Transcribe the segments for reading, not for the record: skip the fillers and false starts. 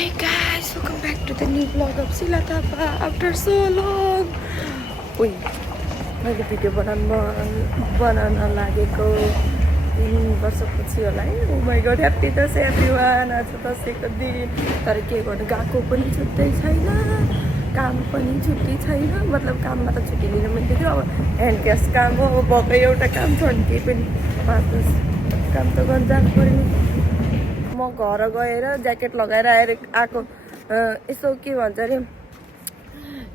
Hey guys, welcome back to the new vlog of Sila Thapa after so long. Uy, मैले video बनाउन लागेको 3 वर्षपछि होला है. Oh my god, happy Dashain everyone. आज दसैँको दिन. तर के गर्नु, गएको पनि छुट्टै छैन, काम पनि छुट्टी छैन. मतलब काममा त छुट्टी लिन मन थियो. अब ह्यान्ड क्यास काम हो, भएकै एउटा काम छ नि, केही पनि 5-10 काम त गर्न जानु पर्यो. म घर गएर ज्याकेट लगाएर आएको. यसो के भन्छ अरे,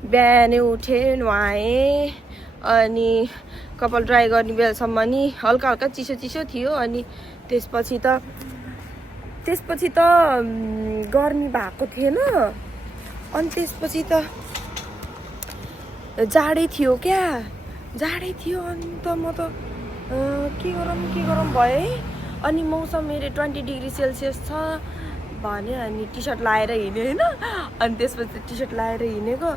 बिहानै उठेँ, नुहाएँ, अनि कपाल ड्राई गर्ने बेलासम्म नि हल्का हल्का चिसो चिसो थियो. अनि त्यसपछि त गर्मी भएको थिएन. अनि त्यसपछि त जाडै थियो क्या, जाडै थियो. अनि त म त के गरौँ भयो है. अनि मौसम मेरो 20 डिग्री सेल्सियस छ भन्यो. अनि टी सर्ट लाएर हिँड्यो होइन. अनि त्यसपछि टी सर्ट लाएर हिँडेको,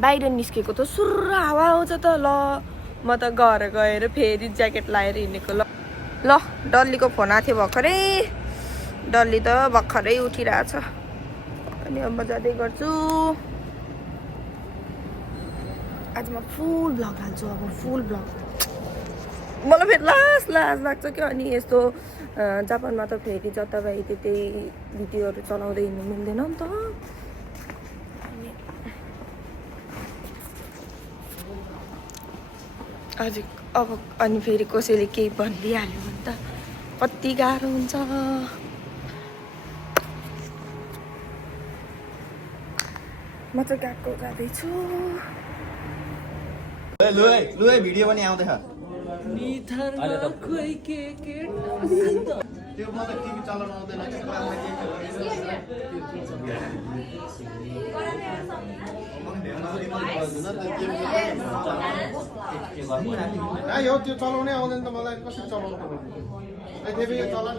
बाहिर निस्केको त सुर्र हावा आउँछ त. ल म त घर गएर फेरि ज्याकेट लाएर हिँडेको. ल डल्लीको फोन आएको थियो भर्खरै. डल्ली त भर्खरै उठिरहेछ. अनि अब म जाँदै गर्छु. आज म फुल भ्लग हाल्छु. अब फुल भ्लग मलाई फेरि लाज लाग्छ क्या. अनि यस्तो जापानमा त फेरि जताभाइ त्यही भिडियोहरू चलाउँदै हिँड्नु मिल्दैन नि त. हजुर अब अनि फेरि कसैले केही भनिदिइहाल्यो भने त कति गाह्रो हुन्छ. म त गएको जाँदैछु. लु भिडियो पनि आउँदैछ. त्यो म त टिभी चलाउन आउँदैन. यो त्यो चलाउनै आउँदैन त मलाई. कसरी चलाउनु पर्ने यो चला न.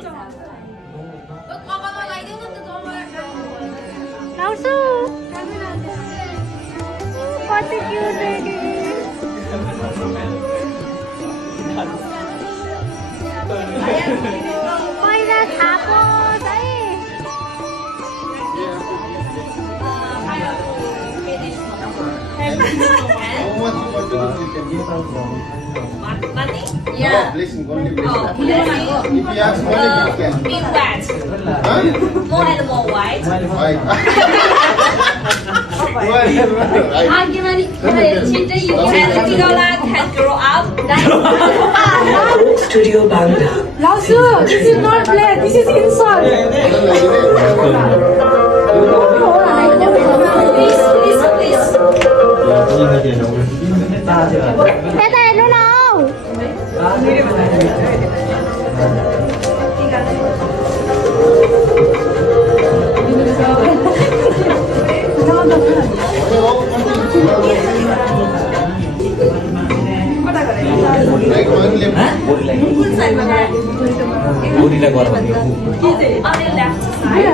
कति क्युट पहिला थापो Yeah. Blessing, only Oh, blessing. if you ask only blessing. be wet. More and more white. And Tigola can grow up. Studio Bangla. Lausu, this is not play, this is insult. Please. Teta, hello now. On the left side.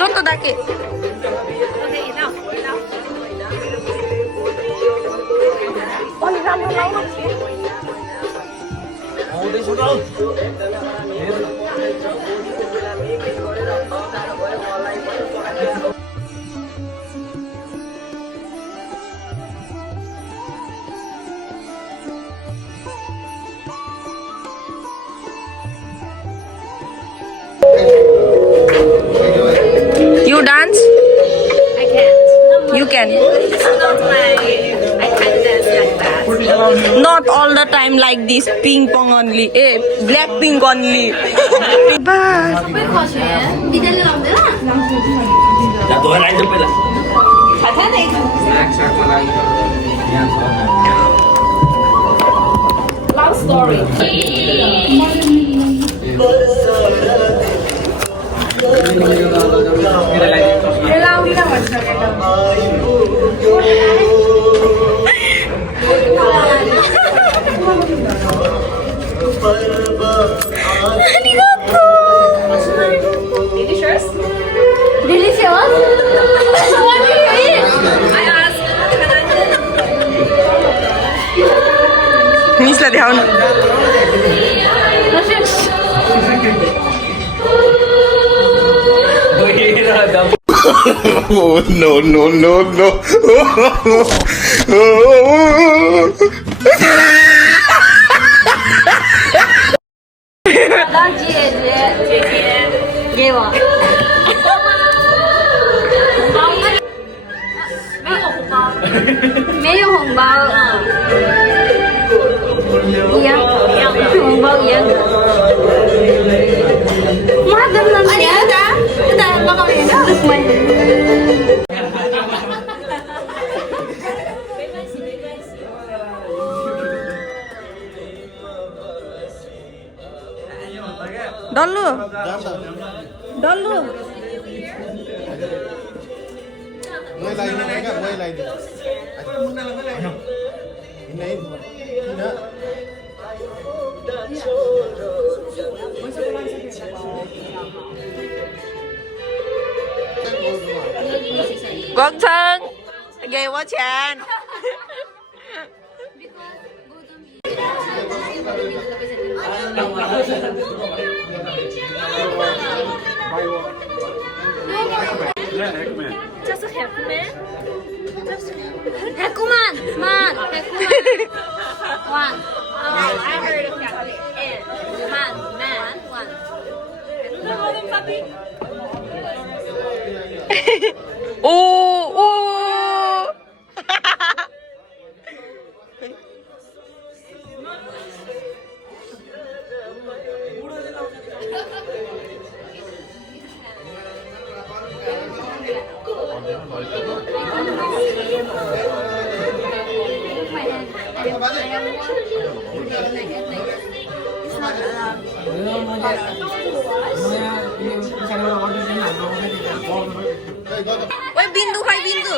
Contoh dake. You dance? I can't. You can. It's not I can't dance like that. Not all the time like this. Ping pong only. Black pink only. Bye. Titanic. Love story. Hello. Delicious? Delicious? What do you eat? I asked. मिसलाई देखाउनु Oh, no, no, no, no. Give up. 没有红包，一样，红包一样。妈的，能钱？咱老高人家。 Dallu Dallu Mới lấy đi cái mới lấy đi. Này, nữa. Quang Sơn ghê quá chàng Just Hakuman. Hakuman, man, Hakuman. One. I heard of that. And Man, one. 오 ओए बिन्दु खै बिन्दु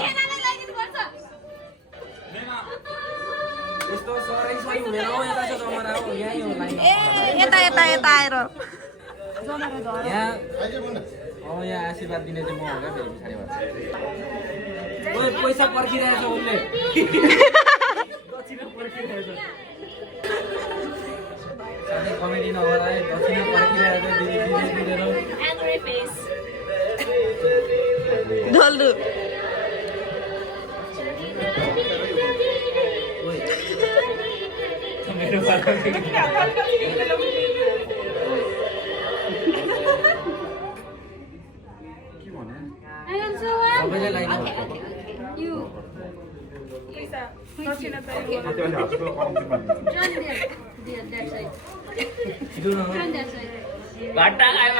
ए यता यता यता आएर यहाँ आशीर्वाद दिने चाहिँ म हो क्या फेरि पछाडिबाट ओए पैसा पर्खिरहेछ उसले दक्षिणा पर्खिरहेछ साथै कमेडी नगराए दक्षिणा पर्खिरहेछ दिँदैन angry face. डल्लु मेरो बाटो सबैले line You. There, that side. छिटो न Turn that side. घाटा आयो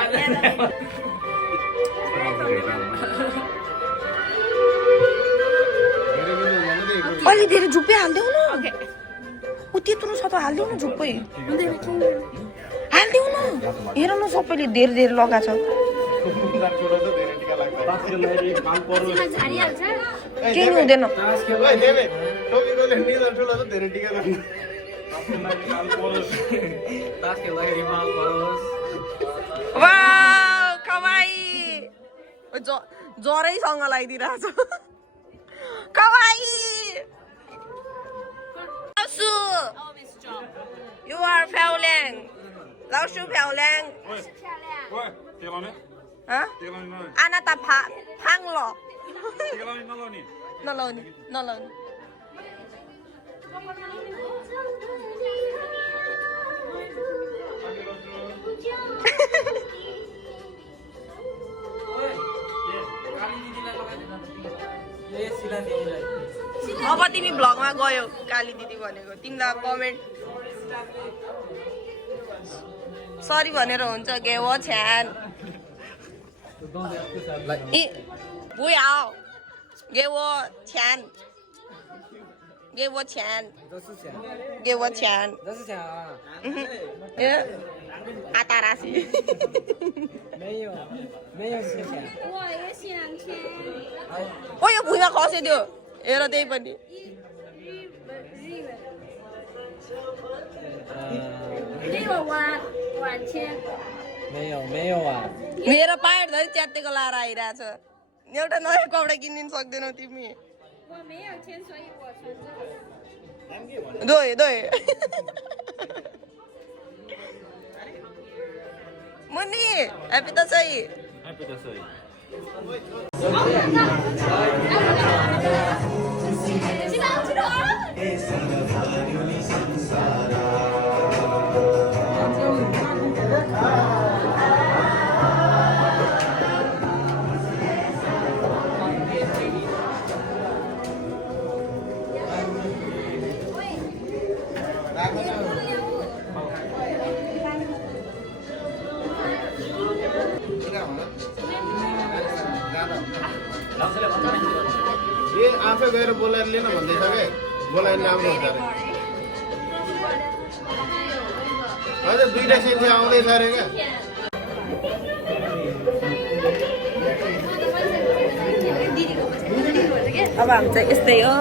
अलि धेरै झुप्पै हालिदेऊ न ऊ त्यत्रो छ त हालिदेऊ न झुप्पै हालिदेऊ न हेर न सबैले धेरै धेरै लगाएको छ झारिहाल्छ केही नि हुँदैन ओइ देवे टोपीकोले निधर ठुलो त धेरै टिका लाग्छ तास खेल्दाखेरि माल परोस् वाउ कवाई जरैसँग लगाइदिरहेछ कवाई लाउसु यु आर फ्याउल्याङ लाउसु फ्याउल्याङ आना त फाङ ल नलाउने नलाउने अब तिमी भ्लगमा गयौ काली दिदी भनेको तिमीलाई कमेन्ट सरी भनेर हुन्छ गे वो छ्यान इ बुयाओ गे वो छ्यान गे वो छ्यान गे वो छ्यान आता राशि 没有没有钱。我也想钱。ओ यो भुइँमा खस्यो हेर त्यही पनि मेरो पायर धरि च्यातेको लाएर आइरहेछ एउटा नयाँ कपडा किनिदिनु सक्दैनौ तिमी दोए मुन्नी ह्यापी दसैँ ये आफै गएर बोलाएर लिन भन्दैछ के बोलाएर राम्रो हुन्छ अरे अझै दुईटा सेन्सी आउँदैछ अरे क्या अब हामी चाहिँ यस्तै हो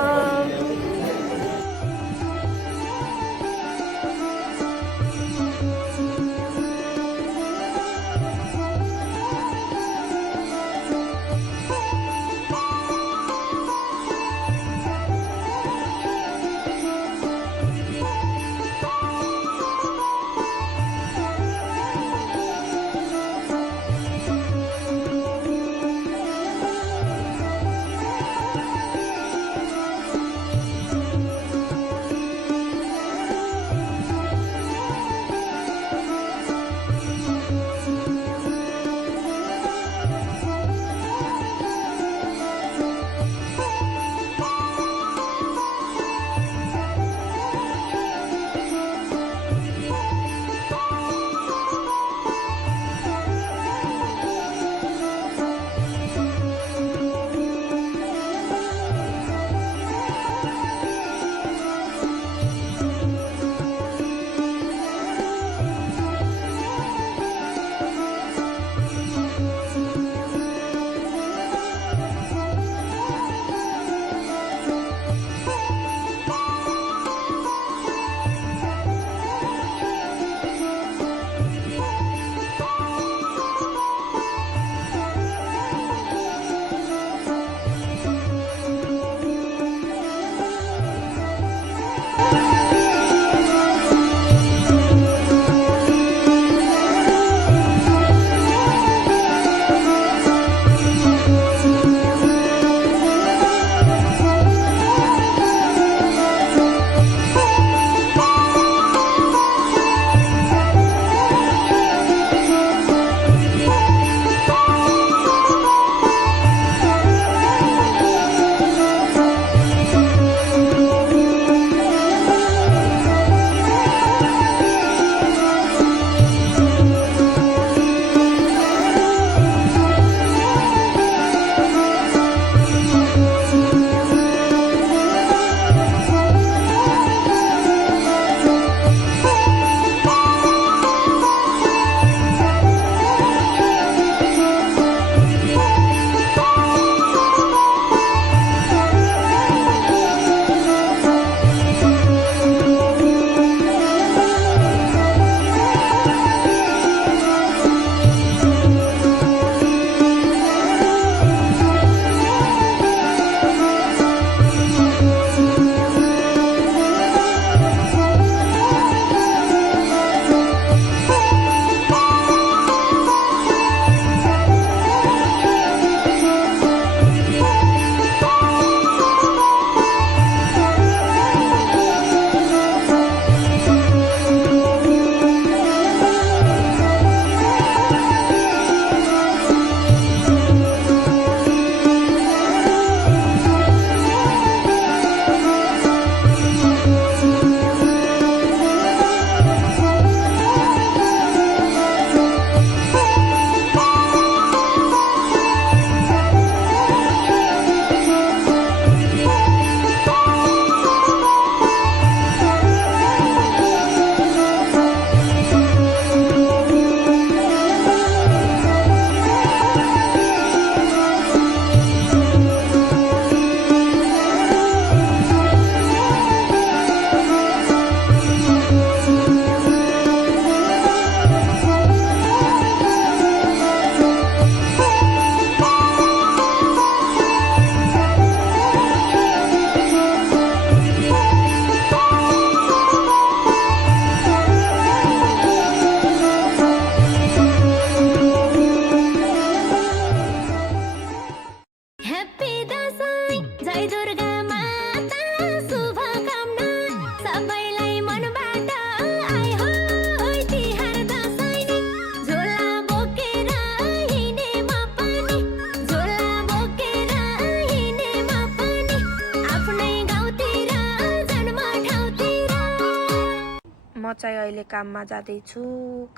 म चाहिँ अहिले काममा जाँदैछु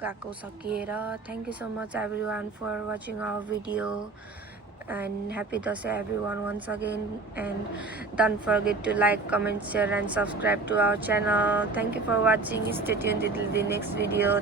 गएको सकिएर thank you so much everyone for watching our video and happy Dasai everyone once again, and don't forget to like, comment, share and subscribe to our channel. Thank you for watching. Stay tuned till the next video.